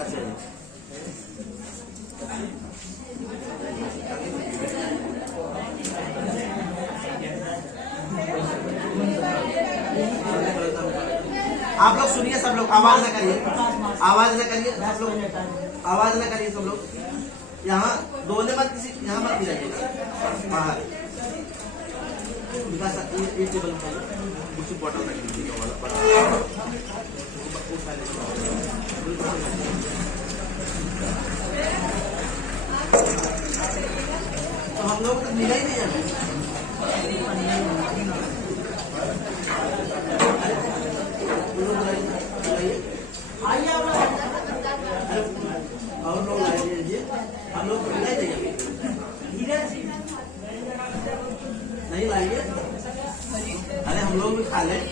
आप लोग सुनिए, सब लोग आवाज ना करिए, आवाज ना करिए, सब लोग आवाज ना करिए, सब लोग यहाँ डोले मत, किसी यहाँ मत जाइएगा बाहर। ये टेबल पर कुछ बॉटल रख दीजिएगा वाला। तो हम लोग तो मिला ही नहीं है। और लोग ला लीजिए, हम लोग को मिला ही नहीं, नहीं लाएंगे। अरे हम लोग भी खा लें।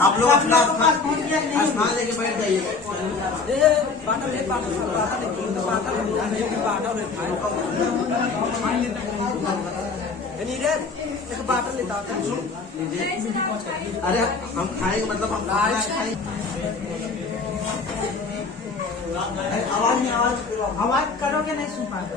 आप लोग अपना स्नान लेके बैठ जाइए। बाटल लेता। अरे हम खाएंगे, मतलब हम खाएंगे। आवाज नहीं, आवाज करोगे नहीं सुन पाते।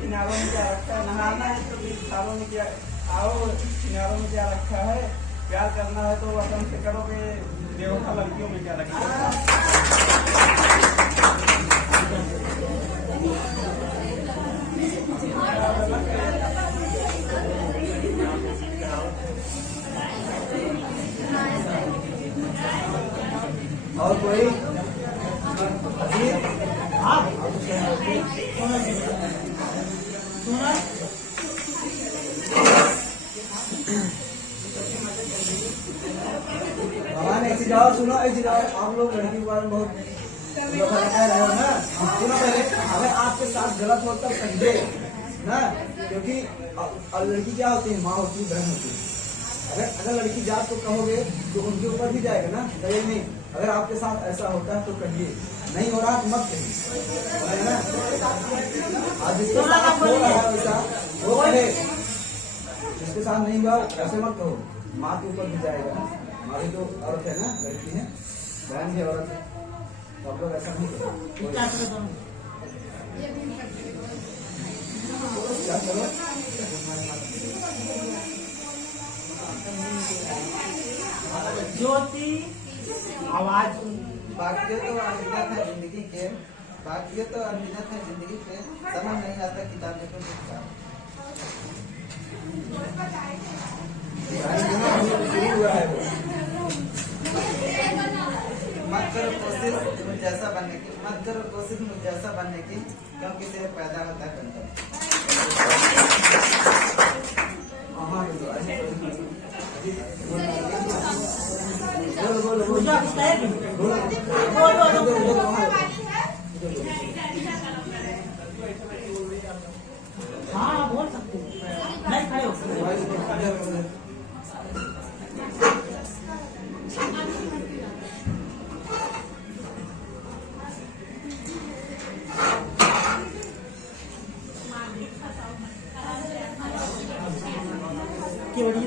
किनारों में क्या रखा है, नहाना है तो भी किनारों में क्या आओ, किनारों में क्या रखा है, प्यार करना है तो वतन से करोगे, बेवफा लड़कियों में क्या रखा है। और कोई जाओ, सुनो ऐसी जाओ। आप लोग लड़की के बारे में बहुत कह रहे हो ना, सुनो पहले। अगर आपके साथ गलत हो तब कहिए ना, क्योंकि लड़की क्या होती है, माँ होती है, बहन होती है। अगर लड़की जात को कहोगे तो उनके ऊपर भी जाएगा ना, कहिए नहीं। अगर आपके साथ ऐसा होता है तो कहिए, नहीं हो रहा तो मत कहिए, है ना। जिसके साथ हो रहा है वैसा वो कहे, जिसके साथ नहीं हुआ ऐसे मत कहो, माँ के ऊपर भी जाएगा। हमारी जो औरत है ना, लड़की है, बहन की औरत है, तो आप लोग ऐसा नहीं करो। क्या करो, ज्योति आवाज। भाग्य तो अनगिनत है जिंदगी के, भाग्य तो अनगिनत है जिंदगी के, समझ नहीं आता किताबें को लिखा। मत करो कोशिश मुझ जैसा बनने की, मत करो कोशिश मुझ जैसा बनने की, क्योंकि से पैदा होता है कंकर। हाँ बोल सकते हो, नहीं खड़े हो।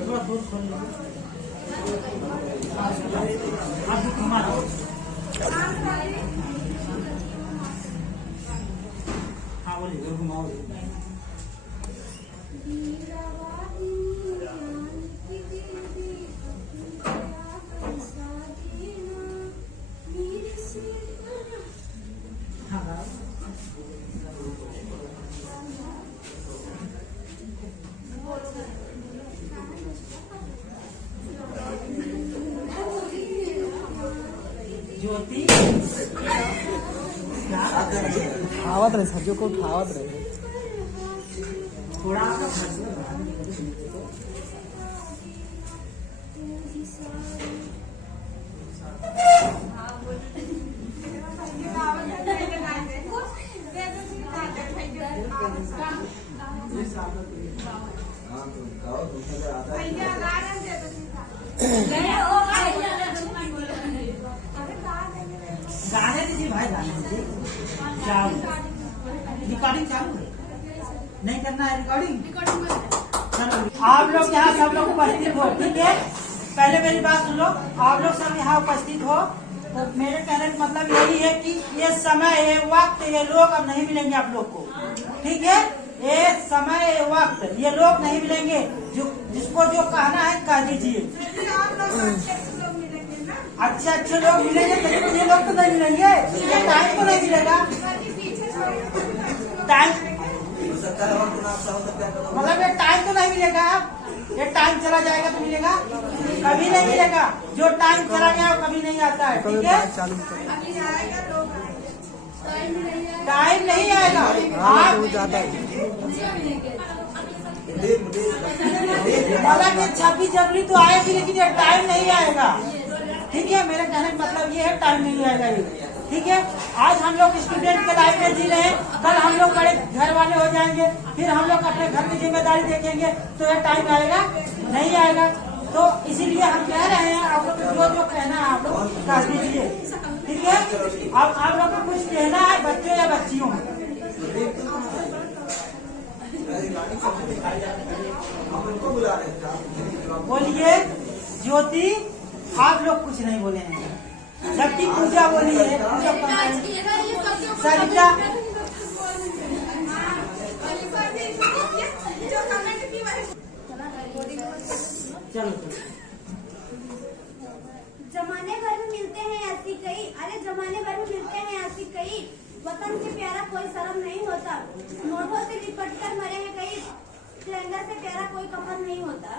थोड़ा दूर खोल लो। आप घुमा दो। हाँ बोलिए, घुमाओ। ज्योति खावत रहे सर जो को खावत रहे थोड़ा गाने दीजिए भाई, गाने दीजिए। चालू रिकॉर्डिंग चालू है, नहीं करना है रिकॉर्डिंग। चलो आप लोग यहाँ सब लोग उपस्थित हो, ठीक है। पहले मेरी बात सुन लो, आप लोग सब यहाँ उपस्थित हो। तो मेरे कहने का मतलब यही है कि ये समय ये वक्त ये लोग अब नहीं मिलेंगे आप लोग को, ठीक है। ये समय ये वक्त ये लोग नहीं मिलेंगे, जो जिसको जो कहना है कह दीजिए। अच्छे लोग मिलेंगे, लेकिन ये लोग तो नहीं मिलेंगे, ये टाइम तो नहीं मिलेगा। टाइम मतलब ये टाइम तो नहीं मिलेगा, ये टाइम चला जाएगा तो मिलेगा, कभी नहीं मिलेगा। जो टाइम चला गया वो कभी नहीं आता है, ठीक है। टाइम नहीं आएगा, मतलब ये 26 जनवरी तो आएगी, लेकिन ये टाइम नहीं आएगा, ठीक है। मेरे कहने का मतलब ये है टाइम नहीं आएगा ये, ठीक है। आज हम लोग स्टूडेंट के लाइफ में जी रहे हैं, कल हम लोग बड़े घर वाले हो जाएंगे, फिर हम लोग अपने घर की जिम्मेदारी देखेंगे, तो ये टाइम आएगा नहीं आएगा। तो इसीलिए हम कह रहे हैं आप लोग जो जो कहना है आप लोग कह दीजिए, ठीक है। अब आप लोग को कुछ कहना है बच्चों या बच्चियों, बोलिए। ज्योति आप लोग कुछ नहीं बोले हैं, जबकि पूजा बोली है। सरिता चलो जमाने भर में मिलते हैं ऐसी कई, अरे जमाने भर में मिलते हैं ऐसी कई, वतन से प्यारा कोई शर्म नहीं होता, नोटों से लिपट कर मरे हैं कई, तिरंगा से प्यारा कोई कफन नहीं होता।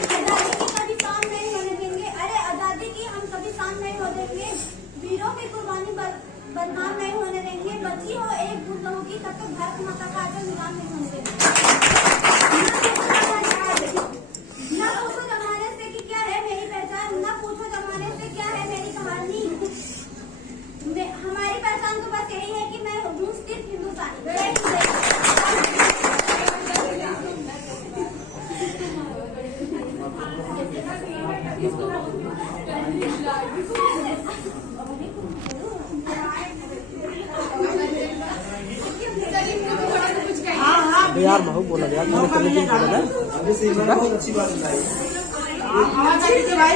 आजादी की कभी काम नहीं होने देंगे, अरे आजादी की हम कभी काम नहीं होने देंगे, वीरों की कुर्बानी बदनाम नहीं होने देंगे, बच्ची हो एक बूंद लहू की तब तक भारत माता का आदर नीलाम नहीं होने देंगे। न पूछो जमाने से कि क्या है मेरी पहचान, न पूछो जमाने से क्या है मेरी कहानी, हमारी पहचान तो बस यही है कि मैं हूँ सिर्फ हिंदुस्तानी। यार महू बोला यार, बहुत अच्छी बात बताई। आवाज आई थी भाई,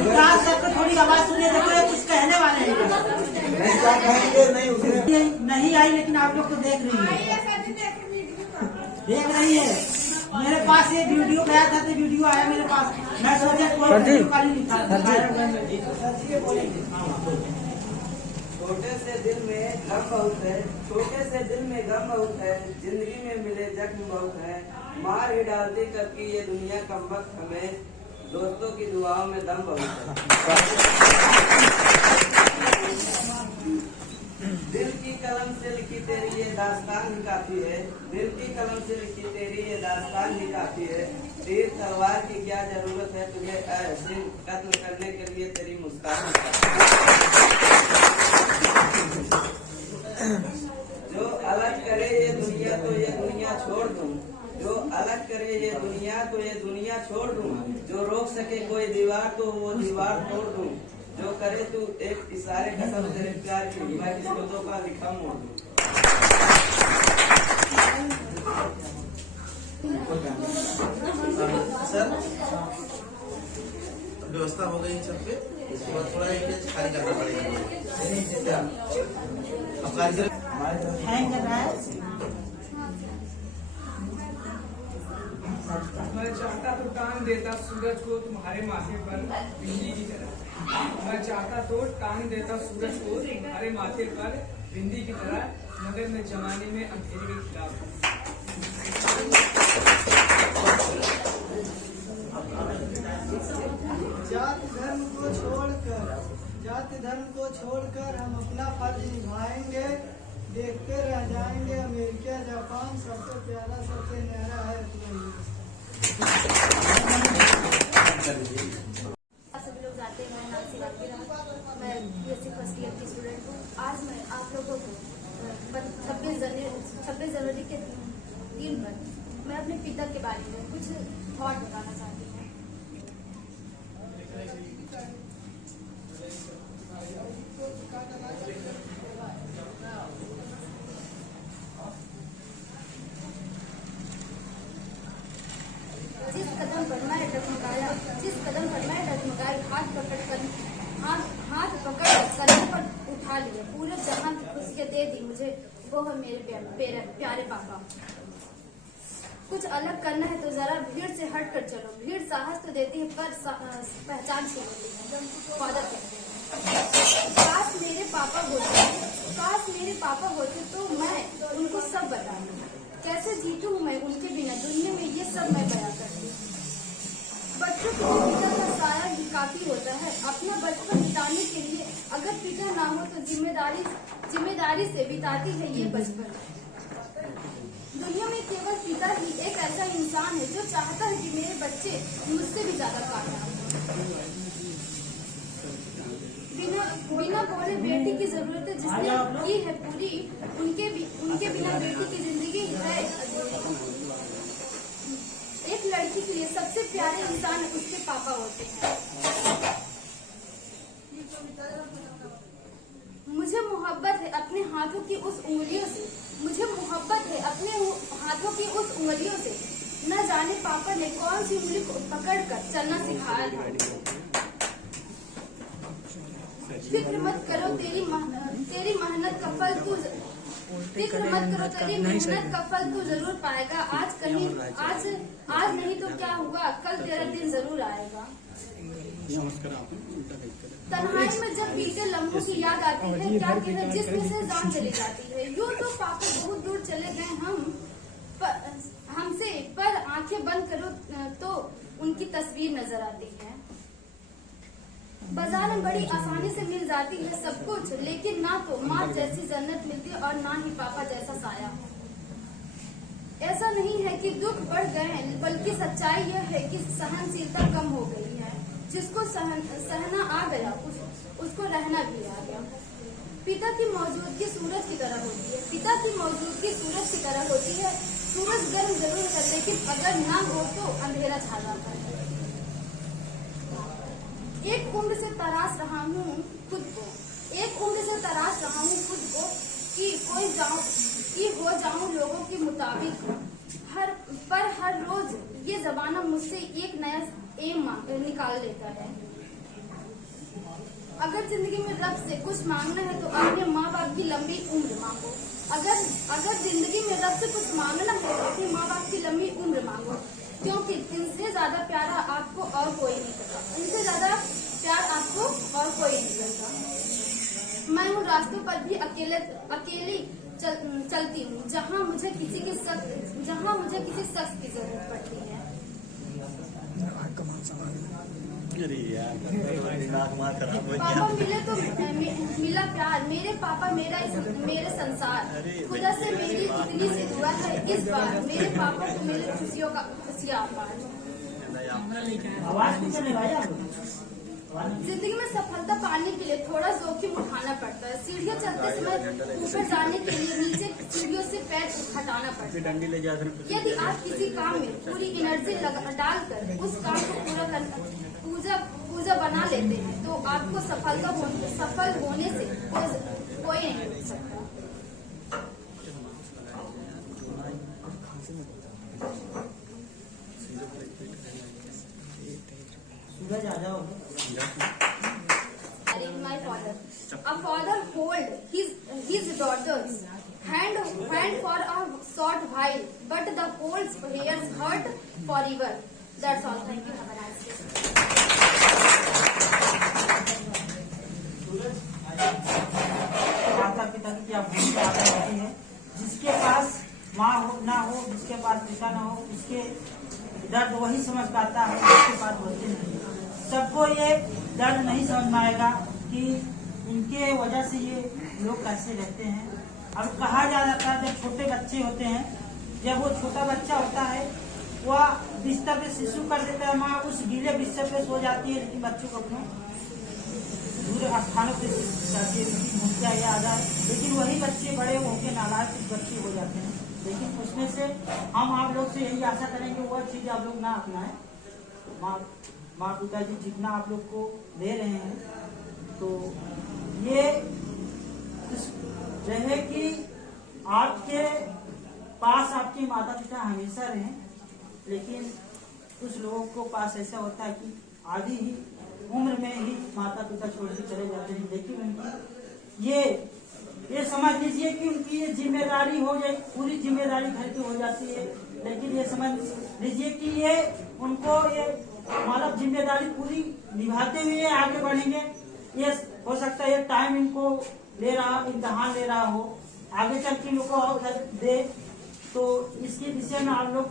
विकास सर को थोड़ी आवाज सुनिए, देखो ये कुछ कहने वाले हैं। नहीं आई, लेकिन आप लोग तो देख रही है, देख रही है। मेरे पास ये वीडियो गया था, तो वीडियो आया मेरे पास, मैं सोचा कोई छोटे से दिल में गम बहुत है, छोटे से दिल में गम बहुत है, जिंदगी में मिले जख्म बहुत है, मार ही डालती कब की ये दुनिया कम वक्त हमें, दोस्तों की दुआओं में दम बहुत है। दिल की कलम से लिखी तेरी ये दास्तान ही काफी है, दिल की कलम से लिखी तेरी ये दास्तान ही काफी है, तीर तलवार की क्या जरूरत है तुझे ऐसे कत्ल करने के लिए तेरी मुस्कान। जो अलग करे ये दुनिया तो ये दुनिया छोड़ दूं, जो अलग करे ये दुनिया तो ये दुनिया छोड़ दूं, जो रोक सके कोई दीवार तो वो दीवार तोड़ दूं, जो करे तू एक इशारे कसम तेरे प्यार की, मैं किस्मतों का लिखा मोड़ दूं। सर व्यवस्था हो गई सब पे, इसके बाद थोड़ा एक खाली करना पड़ेगा। अब कार्यक्रम हैंग कर रहा है। मैं चाहता तो टांग देता सूरज को तुम्हारे माथे पर बिंदी की तरह, मैं चाहता तो टांग देता सूरज को तुम्हारे माथे पर बिंदी की तरह, मगर मैं जमाने में अंधेरे के खिलाफ हूँ। फर्ज निभाएंगे, देखते रह जाएंगे। अमेरिका जापान सबसे प्यारा सबसे न्यारा है अपना सभी लोग जाते हैं। मेरा नाम शिवांगी राम, मैं बीएससी फर्स्ट ईयर की स्टूडेंट हूँ। आज मैं आप लोगों को 26 जनवरी के दिन पर मैं अपने पिता के बारे में कुछ थॉट बताना चाहती हूँ। जिस कदम पर मैं डगमगाई हाथ पकड़ कदम पर उठा लिए, पूरे जहां की खुशियां दे दी मुझे, वो है मेरे प्यारे पापा। कुछ अलग करना है तो जरा भीड़ से हट कर चलो। भीड़ साहस तो देती है पर पहचान छीन लेती है। फादर कहते हैं, काश मेरे पापा होते तो मैं उनको सब बताऊं। कैसे जीतूं मैं उनके बिना दुनिया में, ये सब मैं बयां करती हूँ। बच्चों के लिए पिता का साया ही काफी होता है अपना बचपन बिताने के लिए। अगर पिता ना हो तो जिम्मेदारी से बिताती है ये बचपन। दुनिया में केवल पिता ही एक ऐसा इंसान है जो चाहता है कि मेरे बच्चे मुझसे भी ज्यादा कामयाब हों। बिना बोले बेटी की जरूरतें जिसने की है पूरी, उनके बिना बेटी की जिंदगी है अधूरी। एक लड़की के लिए सबसे प्यारे इंसान उसके पापा होते हैं। मुझे मोहब्बत है अपने हाथों की उस उंगलियों से, न जाने पापा ने कौन सी उंगली को पकड़कर चलना सिखाया था। फिक्र मत करो तेरी मेहनत का फल तू जरूर पाएगा। आज नहीं तो क्या हुआ, कल तेरा दिन जरूर आएगा। तन्हाई में जब बीते लम्हों की याद आती है, क्या कहे जिसमें से जान चली जाती है। यूँ तो पापा बहुत दूर चले गए हमसे, पर आंखें बंद करो तो उनकी तस्वीर नजर आती है। बाजार में बड़ी आसानी से मिल जाती है सब कुछ, लेकिन ना तो माँ जैसी जन्नत मिलती और ना ही पापा जैसा साया। ऐसा नहीं है कि दुख बढ़ गए, बल्कि सच्चाई यह है कि सहनशीलता कम हो गई है। जिसको सहना आ गया उसको रहना भी आ गया। पिता की मौजूदगी सूरज की तरह होती है। सूरज गर्म जरूर है, लेकिन अगर ना हो तो अंधेरा छा जाता है। एक उम्र से तराश रहा हूँ खुद को कि हो जाऊं लोगों के मुताबिक। पर हर रोज ये जमाना मुझसे एक नया एम निकाल लेता है। अगर जिंदगी में रब से कुछ मांगना है तो अपने माँ बाप की लंबी उम्र मांगो। अगर जिंदगी में रब से कुछ मांगना है तो अपने माँ बाप की लंबी उम्र मांगो, क्योंकि इनसे ज्यादा प्यार आपको और कोई नहीं करता। मैं उन रास्तों पर भी अकेली चलती हूँ जहाँ मुझे किसी शख्स की जरूरत पड़ती है। पापा मिले तो मिला प्यार, मेरे पापा मेरे संसार। खुदा से मेरी इतनी सी दुआ है इस बार, मेरे पापा को मेरे खुशियाँ अपार। जिंदगी में सफलता पाने के लिए थोड़ा जोखिम उठाना पड़ता है। सीढ़ियाँ चलते समय ऊपर जाने के लिए नीचे सीढ़ियों से पैर हटाना पड़ता है। यदि आप किसी काम में पूरी एनर्जी डालकर उस काम को पूरा करना पूजा बना लेते हैं तो आपको सफल होने से कोई नहीं रोक सकता। My father. A father hold his daughter's hand for a short while, but the holds hairs hurt forever. That's all. Thank you. Have a nice day. माता पिता की क्या भूमिका होती है। जिसके पास माँ हो ना हो, जिसके पास पिता ना हो, उसके दर्द वही समझ पाता है, जिसके पास होते नहीं। सबको ये दर्द नहीं समझ में आएगा कि इनके वजह से ये लोग कैसे रहते हैं। अब कहा जाता है जब छोटे बच्चे होते हैं, जब वो छोटा बच्चा होता है वह बिस्तर पे शिशु कर देता है, माँ उस गीले बिस्तर पे सो जाती है, लेकिन बच्चों को अपने दूर स्थानों पे जाती है, मुखिया या आ जाए, लेकिन वही बच्चे बड़े होकर नालायक कुछ बच्चे हो जाते हैं। लेकिन उसमें से हम आप लोग से यही आशा करेंगे वह चीज आप लोग ना अपनाएं। माँ पिताजी जितना आप लोग को दे रहे हैं, तो ये रहे कि आपके पास आपके माता पिता हमेशा रहें। लेकिन कुछ लोगों को पास ऐसा होता है कि आधी ही उम्र में ही माता पिता छोड़ के चले जाते हैं, लेकिन उनकी ये समझ लीजिए कि उनकी ये जिम्मेदारी हो जाए, पूरी जिम्मेदारी घर की हो जाती है। लेकिन ये समझ लीजिए कि ये उनको ये मतलब जिम्मेदारी पूरी निभाते हुए आगे बढ़ेंगे। ये हो सकता है ये टाइम इनको इम्तिहान ले रहा हो, आगे चल के इनको और दे, तो इसके विषय में आप लोग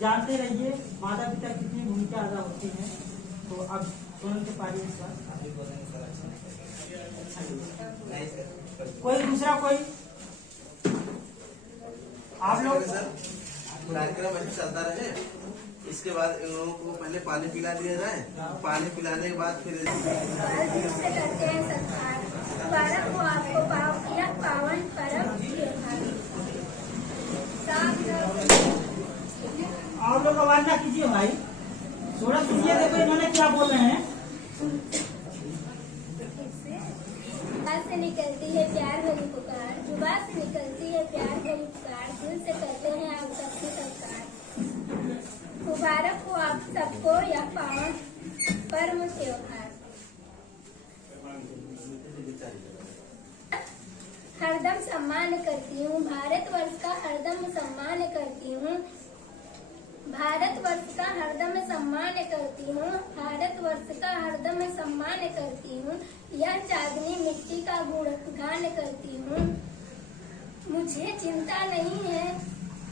जानते रहिए माता पिता कितनी भूमिका अदा होती है। तो अब सुन के पारिए इस बात। कोई दूसरा कोई आप लोग कार्यक्रम ऐसे चलता रहे, इसके बाद इन लोगों को पहले पानी पिला दिया जाए, पानी पिलाने के बाद फिर करते हैं सत्कार। मुबारक हो आपको यह पावन पर्व। आप लोग आवाज ना कीजिए भाई, थोड़ा सुनिए, देखो इन्होंने क्या बोल रहे हैं। से निकलती है प्यार भरी पुकार, जुबान से निकलती है प्यार भरी पुकार, दिल से करते हैं आप सबकी सरकार। मुबारक हो आप सबको यह पावन पर्व त्योहार। हरदम सम्मान करती हूँ भारतवर्ष का, हरदम सम्मान करती हूँ भारतवर्ष का, हरदम सम्मान करती हूँ भारतवर्ष का, हरदम सम्मान करती हूँ। यह चांदनी मिट्टी का गुणगान करती हूँ। मुझे चिंता नहीं है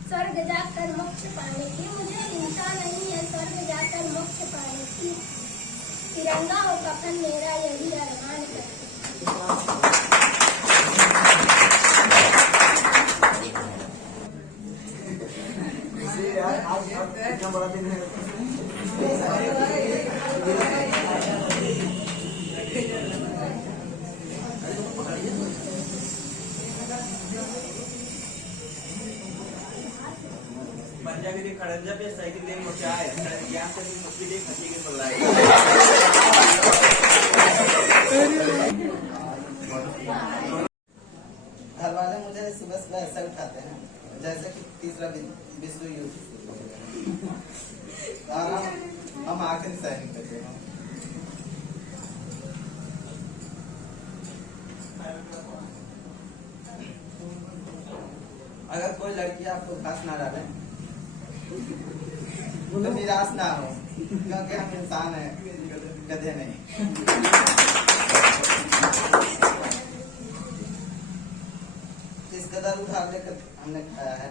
स्वर्ग जाकर मोक्ष पाने की, मुझे चिंता नहीं है स्वर्ग जाकर मोक्ष पाने की। तिरंगा हो कफन मेरा यही अरमान करती हूँ। आज इतना बड़ा दिन है। पंजाबी खड़ंजा पे साइकिल लेने को क्या है, यहाँ से मछली देख खची के पड़ रहा है। घर वाले मुझे सुबह सुबह ऐसा उठाते हैं जैसे कि तीसरा विश्व युद्ध, और हम आखिरी सैनिक करते हैं। अगर कोई लड़की आपको घास ना डाले तो निराश ना हो, क्योंकि हम इंसान हैं, गधे नहीं। इस कदर उधार लेकर हमने खाया है,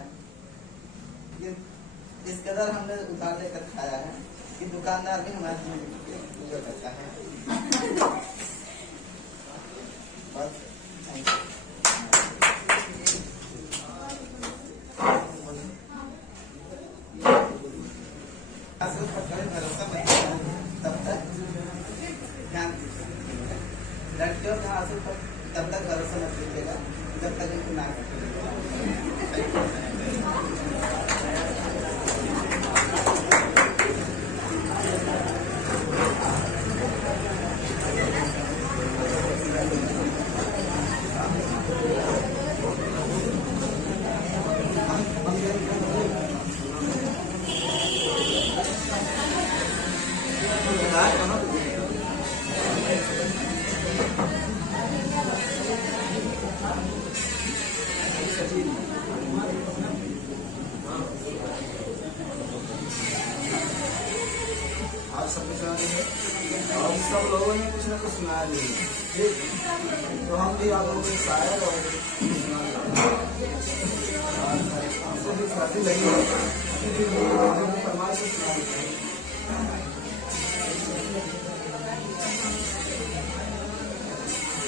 इस कदर हमने उधार लेकर खाया है कि दुकानदार भी हमारी पूजा करता है। बस भरोसा मत करना, तब तक ध्यान दीजिएगा। लड़कियों का हासिल पर तब तक भरोसा मत कीजिएगा जब तक इनको ना आप सबको सुनाएंगे और सब लोगों ने कुछ ना कुछ सुनाया भी है, ठीक। तो हम भी आप लोगों के शायर और आपको भी शादी लगी फरमाइश सुना।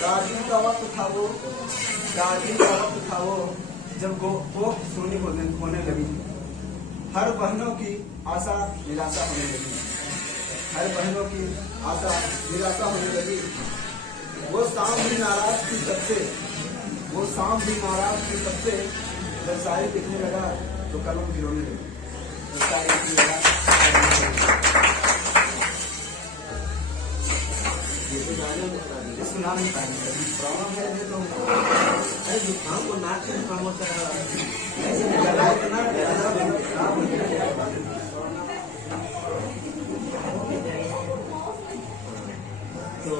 दार्जिलिंग का वक्त था वो, दार्जिलिंग का वक्त था वो, जब कोख सोनी होने लगी। हर बहनों की आशा निराशा होने लगी, हर बहनों की आशा निराशा होने लगी। वो शाम भी नाराज थी सबसे, वो शाम भी नाराज थी सबसे। जब शायरी दिखने लगा तो कलम गिरोने लगी, जब शायरी दिखने लगा ये सुना नहीं पाएंगे, प्रॉब्लम है ये तो। अरे जुकाम को नाक से जुकाम होता है, तो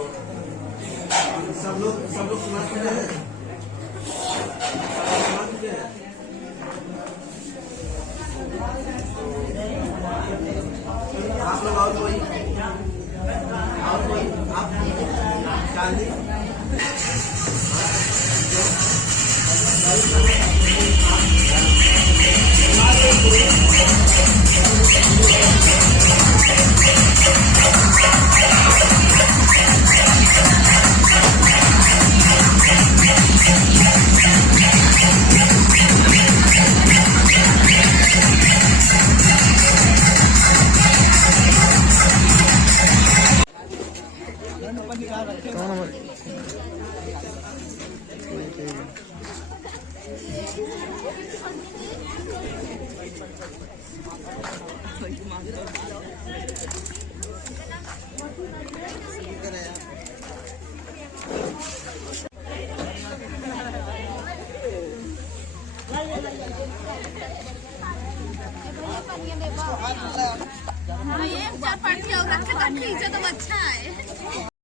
सब लोग सुना चुके हैं, सुना चुके हैं। आप लोग और कोई आप चांदी ये 4-5 की और रखे तो अच्छा है।